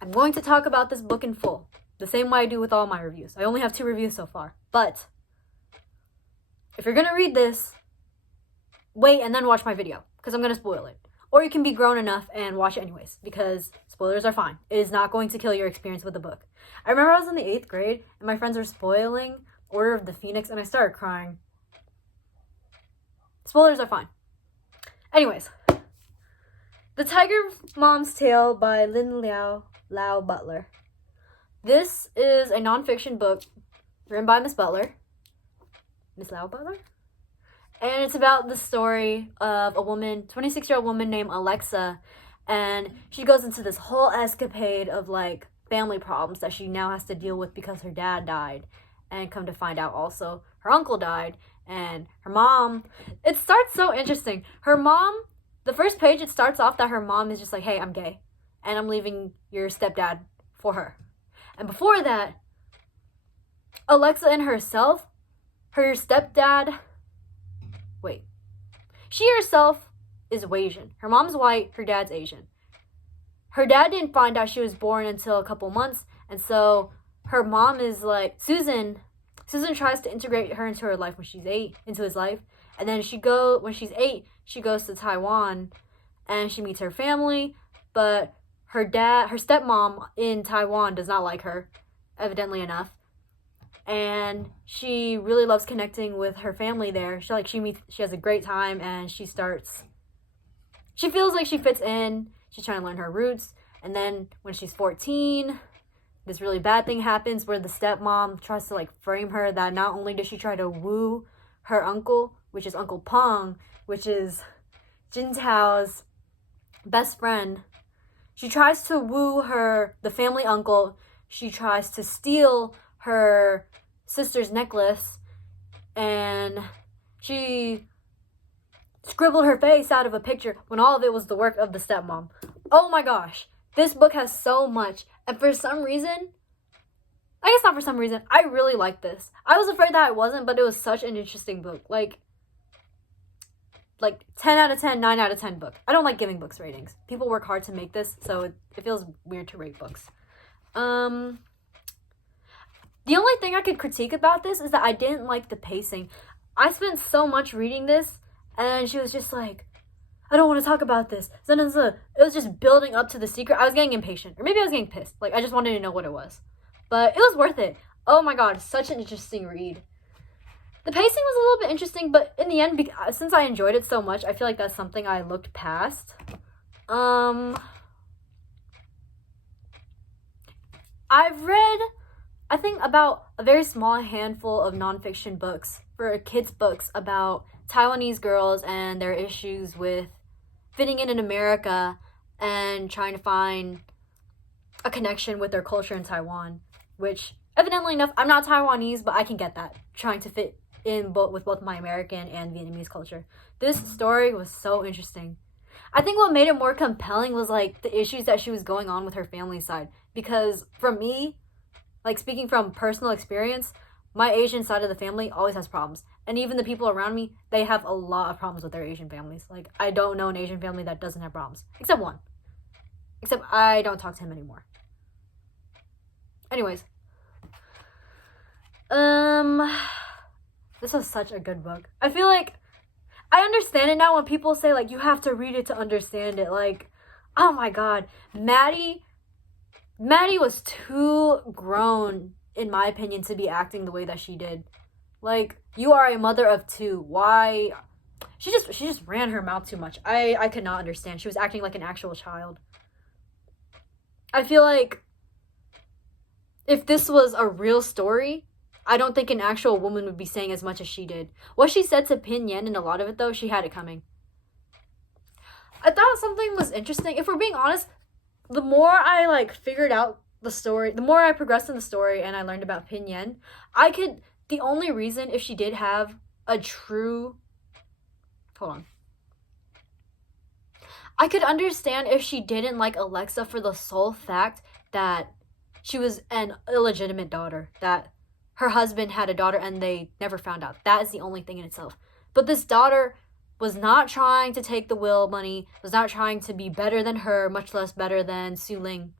I'm going to talk about this book in full, the same way I do with all my reviews. I only have 2 reviews so far, but if you're gonna read this, wait and then watch my video, because I'm gonna spoil it. Or you can be grown enough and watch it anyways, because spoilers are fine. It is not going to kill your experience with the book. I remember I was in the 8th grade, and my friends were spoiling Order of the Phoenix, and I started crying. Spoilers are fine. Anyways, The Tiger Mom's Tale by Liao Butler. This is a nonfiction book written by Miss Butler. Miss Liao Butler? And it's about the story of a woman, 26-year-old woman named Alexa, and she goes into this whole escapade of like family problems that she now has to deal with because her dad died, and come to find out also her uncle died, and her mom. It starts so interesting. Her mom, the first page, it starts off that her mom is just like, hey, I'm gay, and I'm leaving your stepdad for her. And before that, Alexa and herself, her stepdad, she herself is Asian. Her mom's white, her dad's Asian. Her dad didn't find out she was born until a couple months, and so her mom is like, Susan tries to integrate her into her life when she's 8, into his life, and then when she's 8, she goes to Taiwan, and she meets her family, but her stepmom in Taiwan does not like her, evidently enough. And she really loves connecting with her family there. She has a great time, and she feels like she fits in. She's trying to learn her roots. And then when she's 14, this really bad thing happens where the stepmom tries to like frame her that not only does she try to woo her uncle, which is Uncle Peng, which is Jintao's best friend. She tries to woo the family uncle. She tries to steal her sister's necklace, and she scribbled her face out of a picture when all of it was the work of the stepmom. Oh my gosh, this book has so much, and for some reason, I guess not for some reason, I really like this. I was afraid that it wasn't, but it was such an interesting book. Like 10 out of 10, 9 out of 10 book. I don't like giving books ratings. People work hard to make this, so it feels weird to rate books. The only thing I could critique about this is that I didn't like the pacing. I spent so much reading this, and she was just like, I don't want to talk about this. It was just building up to the secret. I was getting impatient, or maybe I was getting pissed. Like, I just wanted to know what it was. But it was worth it. Oh my god, such an interesting read. The pacing was a little bit interesting, but in the end, since I enjoyed it so much, I feel like that's something I looked past. I've read, I think, about a very small handful of nonfiction books for kids' books about Taiwanese girls and their issues with fitting in America and trying to find a connection with their culture in Taiwan, which, evidently enough, I'm not Taiwanese, but I can get that, trying to fit in with both my American and Vietnamese culture. This story was so interesting. I think what made it more compelling was like the issues that she was going on with her family side, because for me, like speaking from personal experience, my Asian side of the family always has problems. And even the people around me, they have a lot of problems with their Asian families. Like, I don't know an Asian family that doesn't have problems. Except one. Except I don't talk to him anymore. Anyways. This was such a good book. I feel like I understand it now when people say, like, you have to read it to understand it. Like, oh my god. Maddie was too grown, in my opinion, to be acting the way that she did. Like, you are a mother of 2. Why? She just ran her mouth too much. I could not understand. She was acting like an actual child. I feel like if this was a real story, I don't think an actual woman would be saying as much as she did. What she said to Pin Yen and a lot of it, though, she had it coming. I thought something was interesting. If we're being honest, the more I, like, figured out the story, the more I progressed in the story and I learned about Pin Yen, the only reason if she did have a true... Hold on. I could understand if she didn't like Alexa for the sole fact that she was an illegitimate daughter, that her husband had a daughter and they never found out. That is the only thing in itself. But this daughter was not trying to take the will money, was not trying to be better than her, much less better than Su Ling.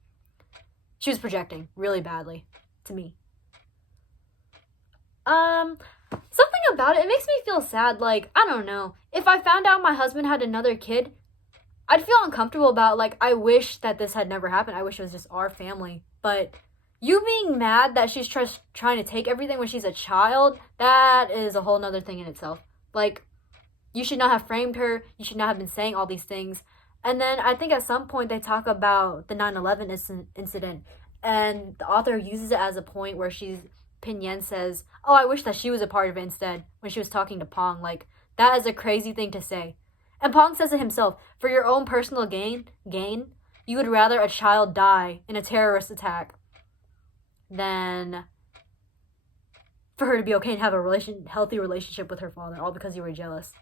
She was projecting really badly to me. Something about it makes me feel sad. Like, I don't know. If I found out my husband had another kid, I'd feel uncomfortable about, like, I wish that this had never happened. I wish it was just our family. But you being mad that she's trying to take everything when she's a child, that is a whole nother thing in itself. Like, you should not have framed her. You should not have been saying all these things. And then I think at some point they talk about the 9/11 incident. And the author uses it as a point where Pinyin says, oh, I wish that she was a part of it instead, when she was talking to Pong. Like, that is a crazy thing to say. And Pong says it himself, for your own personal gain, you would rather a child die in a terrorist attack than for her to be okay and have a healthy relationship with her father, all because you were jealous.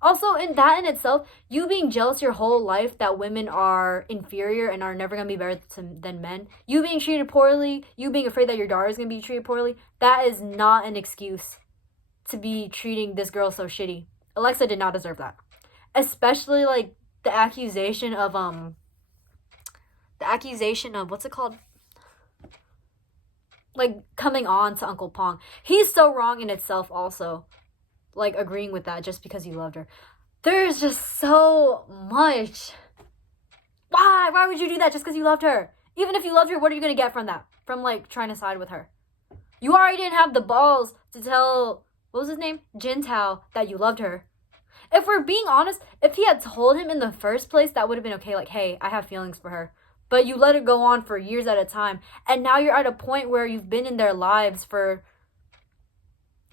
Also, in itself, you being jealous your whole life that women are inferior and are never going to be better than men, you being treated poorly, you being afraid that your daughter is going to be treated poorly, that is not an excuse to be treating this girl so shitty. Alexa did not deserve that. Especially, like, the accusation of, what's it called? Like, coming on to Uncle Pong. He's so wrong in itself also. Like, agreeing with that just because you loved her. There's just so much. Why? Why would you do that just because you loved her? Even if you loved her, what are you going to get from that? From, like, trying to side with her. You already didn't have the balls to tell, what was his name? Jintao, that you loved her. If we're being honest, if he had told him in the first place, that would have been okay. Like, hey, I have feelings for her. But you let it go on for years at a time. And now you're at a point where you've been in their lives for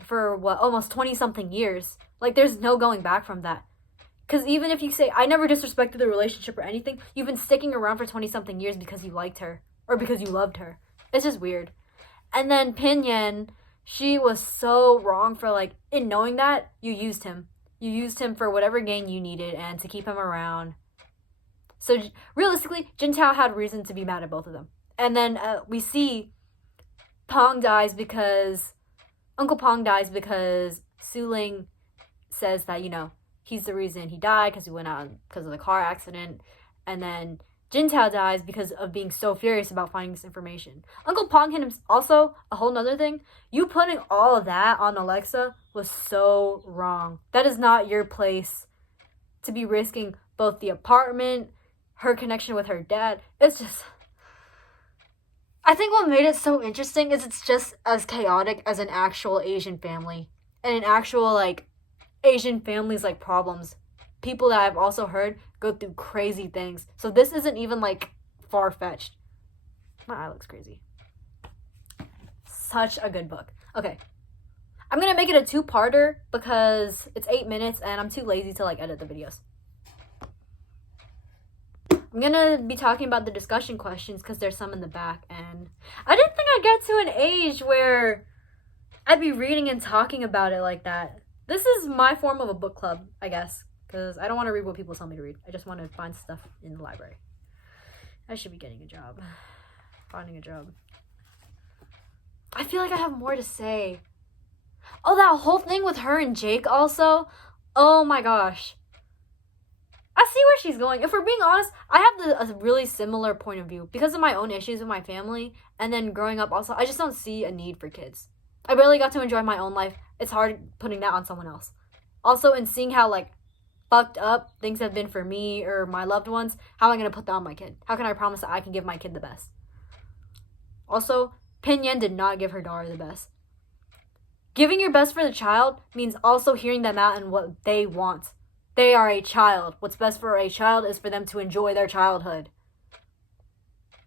what, almost 20-something years. Like, there's no going back from that. Because even if you say, I never disrespected the relationship or anything, you've been sticking around for 20-something years because you liked her. Or because you loved her. It's just weird. And then Pinyin, she was so wrong for, like, in knowing that, you used him. You used him for whatever gain you needed and to keep him around. So, realistically, Jintao had reason to be mad at both of them. And then we see Uncle Pong dies because Su Ling says that, you know, he's the reason he died because he went out because of the car accident. And then Jintao dies because of being so furious about finding this information. Uncle Pong hit him. Also, a whole nother thing, you putting all of that on Alexa was so wrong. That is not your place to be risking both the apartment, her connection with her dad. It's just, I think what made it so interesting is it's just as chaotic as an actual Asian family. And an actual, like, Asian families, like, problems. People that I've also heard go through crazy things. So this isn't even, like, far-fetched. My eye looks crazy. Such a good book. Okay. I'm gonna make it a 2-parter because it's 8 minutes and I'm too lazy to, like, edit the videos. I'm gonna be talking about the discussion questions because there's some in the back, and I didn't think I'd get to an age where I'd be reading and talking about it like that. This is my form of a book club, I guess, because I don't want to read what people tell me to read. I just want to find stuff in the library. I should be getting a job. Finding a job. I feel like I have more to say. Oh, that whole thing with her and Jake also. Oh my gosh. I see where she's going. If we're being honest, I have a really similar point of view. Because of my own issues with my family, and then growing up also, I just don't see a need for kids. I really got to enjoy my own life. It's hard putting that on someone else. Also, in seeing how, like, fucked up things have been for me or my loved ones, how am I going to put that on my kid? How can I promise that I can give my kid the best? Also, Pinyin did not give her daughter the best. Giving your best for the child means also hearing them out and what they want. They are a child. What's best for a child is for them to enjoy their childhood.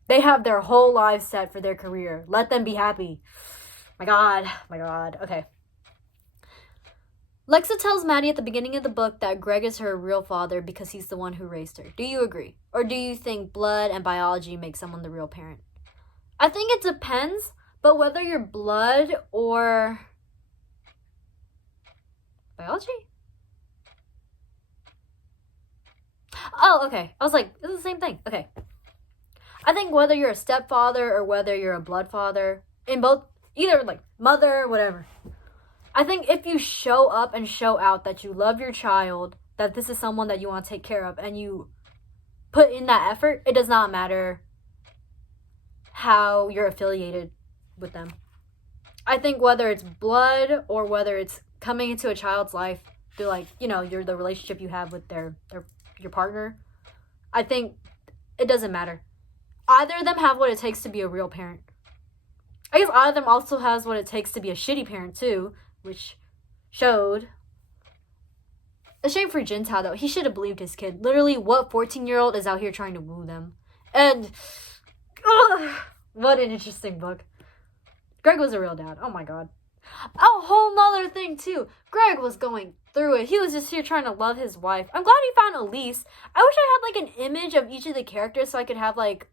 They have their whole lives set for their career. Let them be happy. My God. Okay. Lexa tells Maddie at the beginning of the book that Greg is her real father because he's the one who raised her. Do you agree? Or do you think blood and biology make someone the real parent? I think it depends, but whether you're blood or biology? Oh, okay. I was like, it's the same thing. Okay. I think whether you're a stepfather or whether you're a blood father, in both, either like mother, whatever. I think if you show up and show out that you love your child, that this is someone that you want to take care of, and you put in that effort, it does not matter how you're affiliated with them. I think whether it's blood or whether it's coming into a child's life through, like, you're the relationship you have with your partner, I think it doesn't matter. Either of them have what it takes to be a real parent. I guess either of them also has what it takes to be a shitty parent too, which showed. A shame for Jintao, though. He should have believed his kid. Literally, what 14-year-old is out here trying to woo them? And, what an interesting book. Greg was a real dad. Oh my god. A whole nother thing, too. Greg was going through it. He was just here trying to love his wife. I'm glad he found Elise. I wish I had, like, an image of each of the characters so I could have, like,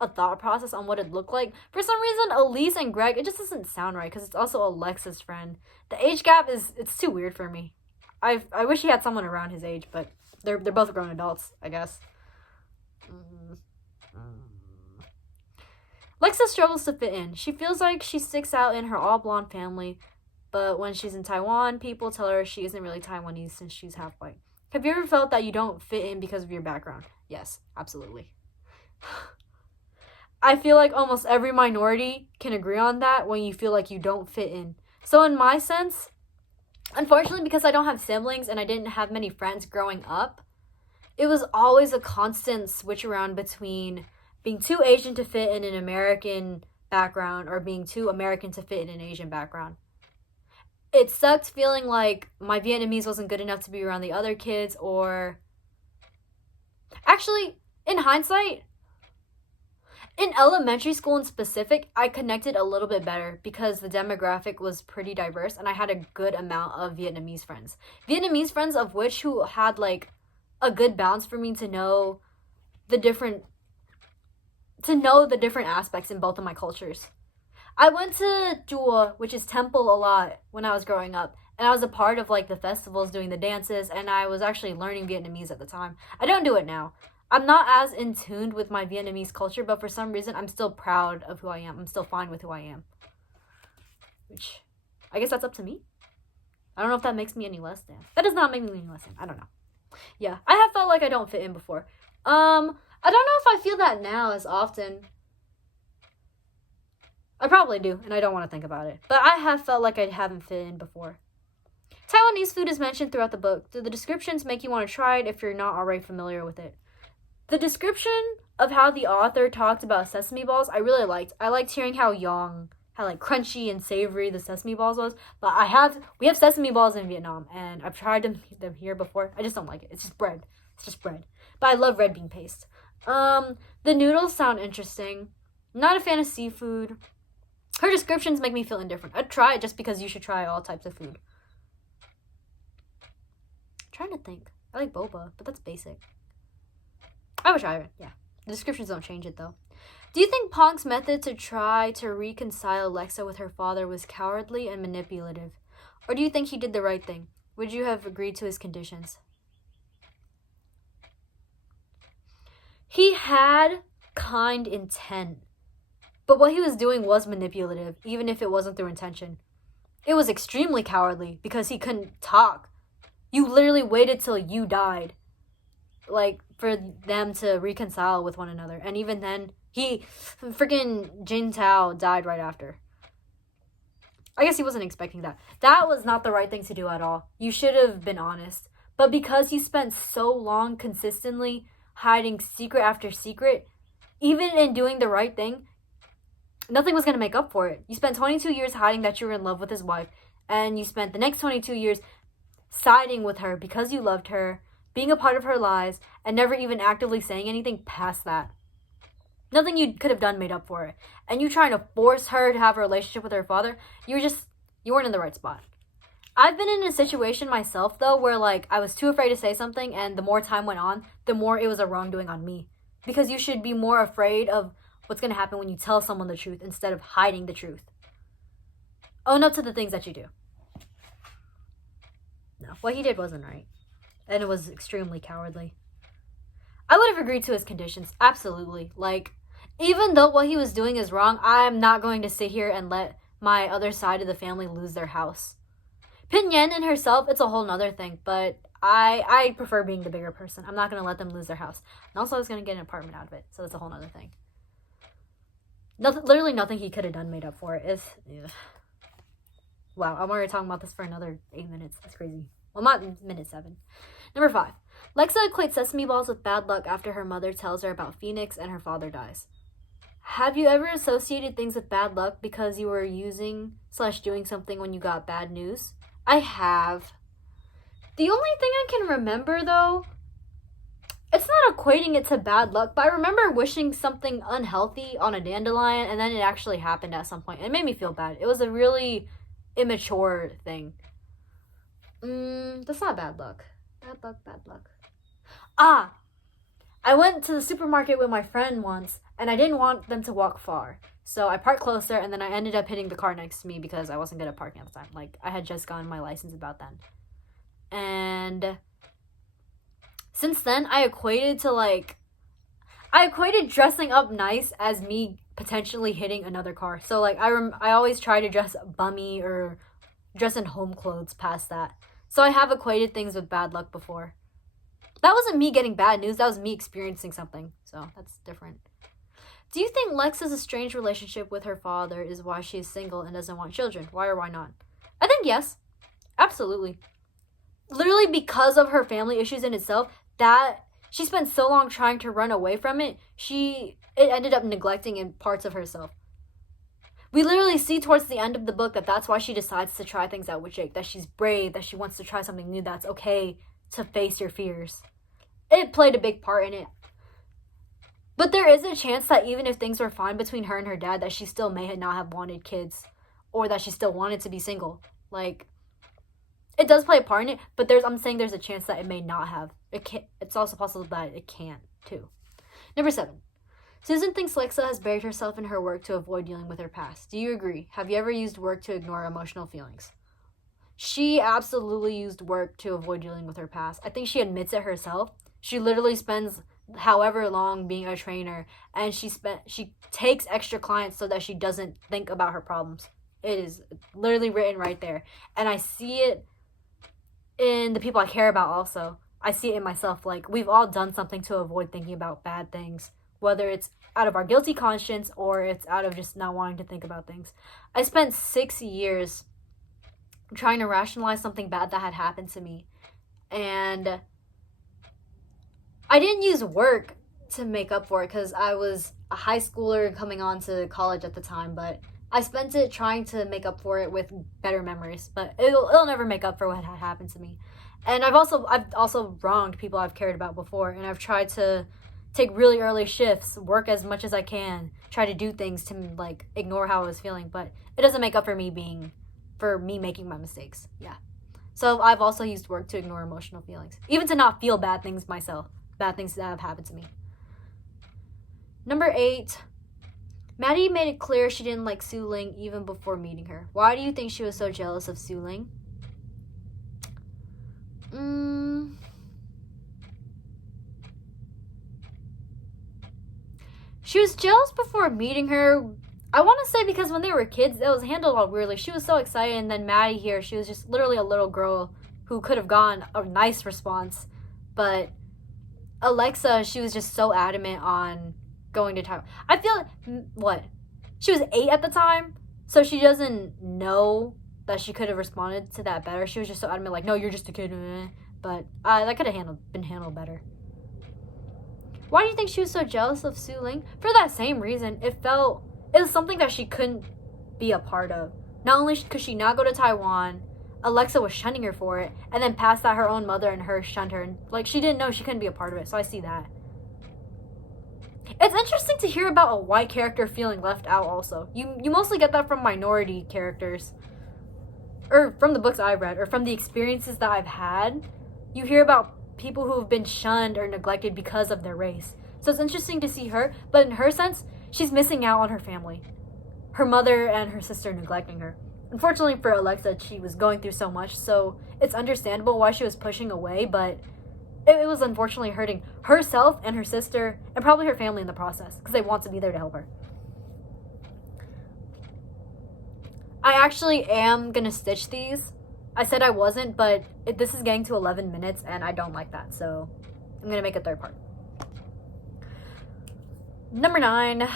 a thought process on what it'd look like. For some reason, Elise and Greg, it just doesn't sound right because it's also Alexa's friend. The age gap it's too weird for me. I wish he had someone around his age, but they're both grown adults, I guess. Lexa struggles to fit in. She feels like she sticks out in her all-blonde family, but when she's in Taiwan, people tell her she isn't really Taiwanese since she's half white. Have you ever felt that you don't fit in because of your background? Yes, absolutely. I feel like almost every minority can agree on that when you feel like you don't fit in. So in my sense, unfortunately, because I don't have siblings and I didn't have many friends growing up, it was always a constant switch around between being too Asian to fit in an American background or being too American to fit in an Asian background. It sucked feeling like my Vietnamese wasn't good enough to be around the other kids, or... Actually, in hindsight, in elementary school in specific, I connected a little bit better because the demographic was pretty diverse and I had a good amount of Vietnamese friends. Vietnamese friends of which who had, like, a good balance for me to know the different aspects in both of my cultures. I went to Chua, which is temple, a lot when I was growing up, and I was a part of, like, the festivals, doing the dances, and I was actually learning Vietnamese at the time. I don't do it now. I'm not as in tune with my Vietnamese culture, but for some reason, I'm still proud of who I am. I'm still fine with who I am. Which, I guess that's up to me. I don't know if that makes me any less than. That does not make me any less than. I don't know. Yeah, I have felt like I don't fit in before. I don't know if I feel that now as often. I probably do, and I don't want to think about it. But I have felt like I haven't fit in before. Taiwanese food is mentioned throughout the book. Do the descriptions make you want to try it if you're not already familiar with it? The description of how the author talked about sesame balls, I really liked. I liked hearing how like crunchy and savory the sesame balls was. But we have sesame balls in Vietnam, and I've tried them here before. I just don't like it. It's just bread. But I love red bean paste. The noodles sound interesting. Not a fan of seafood. Her descriptions make me feel indifferent. I'd try it just because you should try all types of food. I'm trying to think. I like boba, but that's basic. I would try it, yeah. The descriptions don't change it, though. Do you think Pong's method to try to reconcile Lexa with her father was cowardly and manipulative? Or do you think he did the right thing? Would you have agreed to his conditions? He had kind intent, but what he was doing was manipulative, even if it wasn't through intention. It was extremely cowardly because he couldn't talk. You literally waited till you died, like, for them to reconcile with one another. And even then, freaking Jintao died right after. I guess he wasn't expecting that. That was not the right thing to do at all. You should have been honest. But because you spent so long consistently hiding secret after secret, even in doing the right thing, nothing was going to make up for it. You spent 22 years hiding that you were in love with his wife, and you spent the next 22 years siding with her because you loved her, being a part of her lies, and never even actively saying anything past that. Nothing you could have done made up for it. And you trying to force her to have a relationship with her father, you weren't in the right spot. I've been in a situation myself, though, where, like, I was too afraid to say something, and the more time went on, the more it was a wrongdoing on me. Because you should be more afraid of what's going to happen when you tell someone the truth instead of hiding the truth. Own up to the things that you do. No, what he did wasn't right. And it was extremely cowardly. I would have agreed to his conditions. Absolutely. Like, even though what he was doing is wrong, I'm not going to sit here and let my other side of the family lose their house. Pinyin and herself, it's a whole nother thing. But I prefer being the bigger person. I'm not going to let them lose their house. And also, I was going to get an apartment out of it. So that's a whole nother thing. literally nothing he could have done made up for it. Yeah. Wow, I'm already talking about this for another 8 minutes. That's crazy. Well, not minute 7. Number 5. Lexa equates sesame balls with bad luck after her mother tells her about Phoenix and her father dies. Have you ever associated things with bad luck because you were using/doing something when you got bad news? I have. The only thing I can remember, though, it's not equating it to bad luck, but I remember wishing something unhealthy on a dandelion, and then it actually happened at some point. It made me feel bad. It was a really immature thing. That's not bad luck. Bad luck. I went to the supermarket with my friend once, and I didn't want them to walk far. So I parked closer, and then I ended up hitting the car next to me because I wasn't good at parking at the time. Like, I had just gotten my license about then. And since then, I equated dressing up nice as me potentially hitting another car. So, like, I always try to dress bummy or dress in home clothes past that. So I have equated things with bad luck before. That wasn't me getting bad news. That was me experiencing something. So that's different. Do you think Lexa's estranged relationship with her father is why she is single and doesn't want children? Why or why not? I think yes. Absolutely. Literally because of her family issues in itself, that she spent so long trying to run away from it, it ended up neglecting in parts of herself. We literally see towards the end of the book that that's why she decides to try things out with Jake, that she's brave, that she wants to try something new, that's okay to face your fears. It played a big part in it. But there is a chance that even if things were fine between her and her dad, that she still may not have wanted kids, or that she still wanted to be single. Like, it does play a part in it, but I'm saying there's a chance that it may not have. It's also possible that it can't, too. Number 7. Susan thinks Lexa has buried herself in her work to avoid dealing with her past. Do you agree? Have you ever used work to ignore emotional feelings? She absolutely used work to avoid dealing with her past. I think she admits it herself. She literally spends however long being a trainer, and she takes extra clients so that she doesn't think about her problems. It is literally written right there. And I see it in the people I care about also. I see it in myself. Like, we've all done something to avoid thinking about bad things, whether it's out of our guilty conscience or it's out of just not wanting to think about things. I spent 6 years trying to rationalize something bad that had happened to me. And I didn't use work to make up for it because I was a high schooler coming on to college at the time, but I spent it trying to make up for it with better memories. But it'll never make up for what had happened to me. And I've also wronged people I've cared about before, and I've tried to take really early shifts, work as much as I can, try to do things to, like, ignore how I was feeling, but it doesn't make up for me making my mistakes. Yeah. So I've also used work to ignore emotional feelings, even to not feel bad things myself, bad things that have happened to me. Number 8, Maddie made it clear she didn't like Su Ling even before meeting her. Why do you think she was so jealous of Su Ling? She was jealous before meeting her. I want to say because when they were kids, it was handled all weirdly. She was so excited, and then Maddie here, she was just literally a little girl who could have gotten a nice response. But Alexa, she was just so adamant on going to Taiwan. I feel she was 8 at the time, so she doesn't know that she could have responded to that better. She was just so adamant, like, no, you're just a kid. But that could have been handled better. Why do you think she was so jealous of Su Ling? For that same reason. It was something that she couldn't be a part of. Not only could she not go to Taiwan, Alexa was shunning her for it, and then past that, her own mother and her shunned her. And, like, she didn't know she couldn't be a part of it, so I see that. It's interesting to hear about a white character feeling left out also. You mostly get that from minority characters. Or from the books I've read, or from the experiences that I've had. You hear about people who have been shunned or neglected because of their race. So it's interesting to see her, but in her sense, she's missing out on her family. Her mother and her sister neglecting her. Unfortunately for Alexa, she was going through so much, so it's understandable why she was pushing away, but it was unfortunately hurting herself and her sister, and probably her family in the process, because they want to be there to help her. I actually am going to stitch these. I said I wasn't, but this is getting to 11 minutes, and I don't like that, so I'm going to make a third part. Number 9.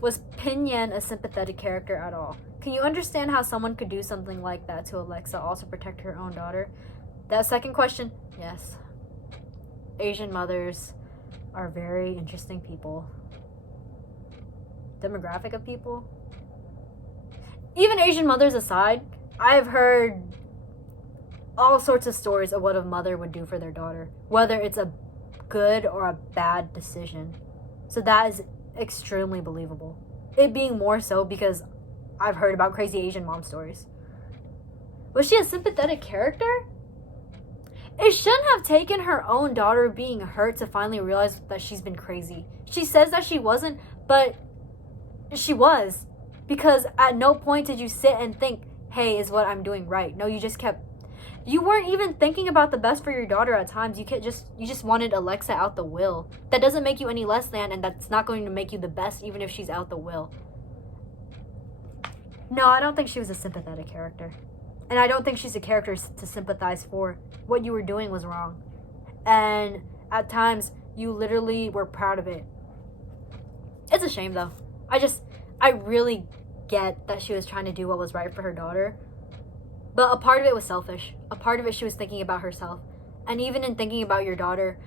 Was Pinyan a sympathetic character at all? Can you understand how someone could do something like that to Alexa, also protect her own daughter? That second question, yes. Asian mothers are very interesting people. Demographic of people. Even Asian mothers aside, I've heard all sorts of stories of what a mother would do for their daughter, whether it's a good or a bad decision. So that is extremely believable. It being more so because I've heard about crazy Asian mom stories. Was she a sympathetic character? It shouldn't have taken her own daughter being hurt to finally realize that she's been crazy. She says that she wasn't, but she was. Because at no point did you sit and think, hey, is what I'm doing right? No, you weren't even thinking about the best for your daughter at times. You just wanted Alexa out the will. That doesn't make you any less than, and that's not going to make you the best even if she's out the will. No, I don't think she was a sympathetic character. And I don't think she's a character to sympathize for. What you were doing was wrong. And at times, you literally were proud of it. It's a shame, though. I really get that she was trying to do what was right for her daughter. But a part of it was selfish. A part of it, she was thinking about herself. And even in thinking about your daughter,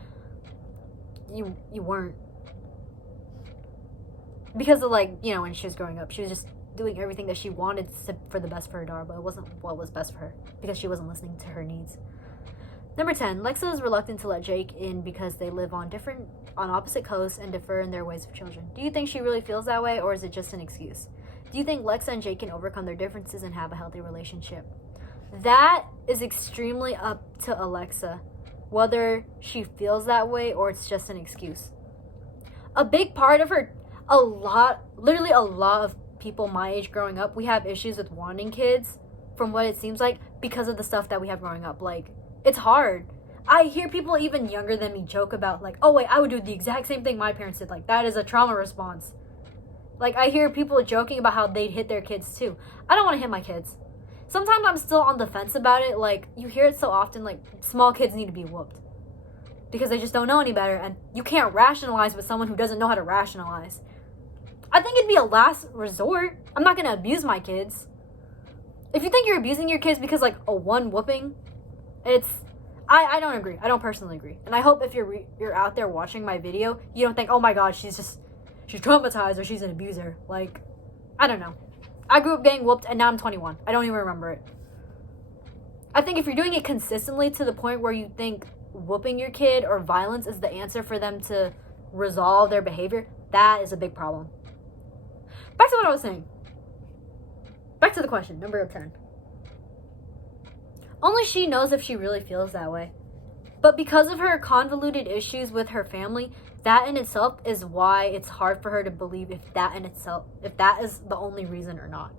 you weren't. Because of, when she was growing up, she was just doing everything that she wanted for the best for her daughter, but it wasn't what was best for her because she wasn't listening to her needs. Number 10, Lexa is reluctant to let Jake in because they live on opposite coasts and differ in their ways of children. Do you think she really feels that way, or is it just an excuse? Do you think Lexa and Jake can overcome their differences and have a healthy relationship? That is extremely up to Alexa, whether she feels that way or it's just an excuse. A big part of her, literally a lot of people my age growing up, we have issues with wanting kids, from what it seems like, because of the stuff that we have growing up. It's hard. I hear people even younger than me joke about, oh wait, I would do the exact same thing my parents did. That is a trauma response. I hear people joking about how they'd hit their kids too. I don't want to hit my kids. Sometimes I'm still on the fence about it. You hear it so often, small kids need to be whooped because they just don't know any better, and you can't rationalize with someone who doesn't know how to rationalize. I think it'd be a last resort. I'm not going to abuse my kids. If you think you're abusing your kids because, a one whooping, I don't agree. I don't personally agree. And I hope if you're out there watching my video, you don't think, oh my god, she's traumatized or she's an abuser. I don't know. I grew up getting whooped and now I'm 21. I don't even remember it. I think if you're doing it consistently to the point where you think whooping your kid or violence is the answer for them to resolve their behavior, that is a big problem. Back to what I was saying. Back to the question, number 10. Only she knows if she really feels that way. But because of her convoluted issues with her family, that in itself is why it's hard for her to believe if that is the only reason or not.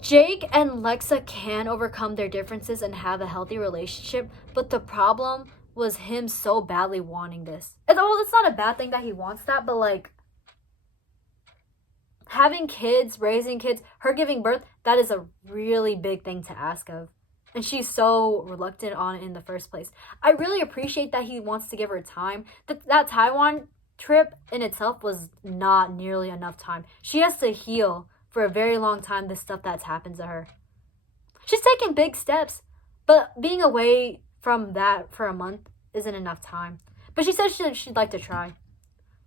Jake and Lexa can overcome their differences and have a healthy relationship, but the problem was him so badly wanting this. It's not a bad thing that he wants that, but having kids, raising kids, her giving birth, that is a really big thing to ask of. And she's so reluctant on it in the first place. I really appreciate that he wants to give her time. That Taiwan trip in itself was not nearly enough time. She has to heal for a very long time the stuff that's happened to her. She's taking big steps, but being away from that for a month isn't enough time. But she said she'd like to try.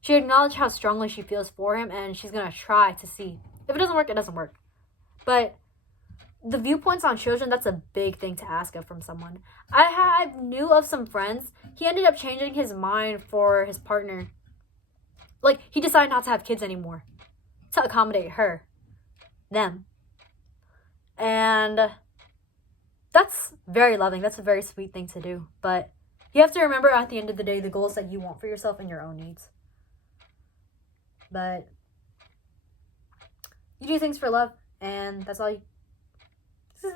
She acknowledged how strongly she feels for him, and she's going to try to see. If it doesn't work, it doesn't work. But the viewpoints on children, that's a big thing to ask of from someone. I knew of some friends. He ended up changing his mind for his partner. He decided not to have kids anymore to accommodate them. And that's very loving. That's a very sweet thing to do. But you have to remember at the end of the day, the goals that you want for yourself and your own needs. But you do things for love, and that's all I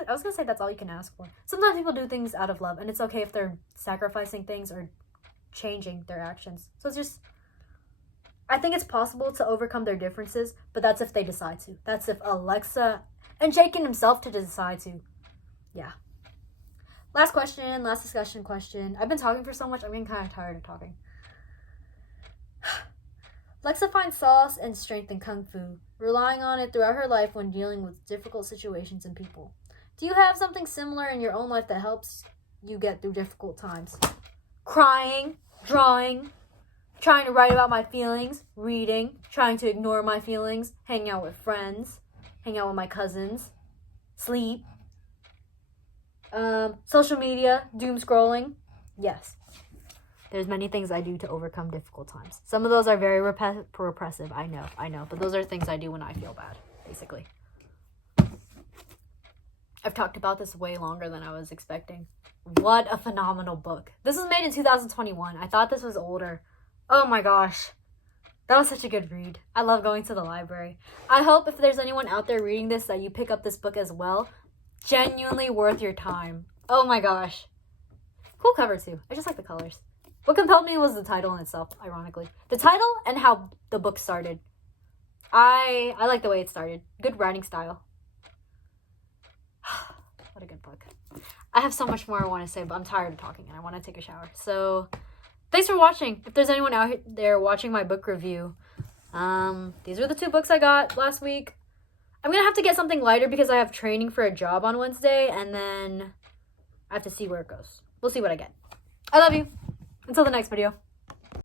was going to say that's all you can ask for. Sometimes people do things out of love, and it's okay if they're sacrificing things or changing their actions. So I think it's possible to overcome their differences, but that's if they decide to. That's if Alexa and Jake and himself to decide to. Yeah. Last discussion question. I've been talking for so much, I'm getting kind of tired of talking. Lexa finds solace and strength in Kung Fu, relying on it throughout her life when dealing with difficult situations and people. Do you have something similar in your own life that helps you get through difficult times? Crying, drawing, trying to write about my feelings, reading, trying to ignore my feelings, hanging out with friends, hanging out with my cousins, sleep, social media, doom scrolling. Yes. There's many things I do to overcome difficult times. Some of those are very repressive. I know. But those are things I do when I feel bad, basically. I've talked about this way longer than I was expecting. What a phenomenal book. This was made in 2021. I thought this was older. Oh my gosh. That was such a good read. I love going to the library. I hope if there's anyone out there reading this that you pick up this book as well. Genuinely worth your time. Oh my gosh. Cool cover too. I just like the colors. What compelled me was the title in itself, ironically. The title and how the book started. I like the way it started. Good writing style. What a good book. I have so much more I want to say, but I'm tired of talking and I want to take a shower. So, thanks for watching. If there's anyone out there watching my book review, these were the 2 books I got last week. I'm going to have to get something lighter because I have training for a job on Wednesday, and then I have to see where it goes. We'll see what I get. I love you. Until the next video.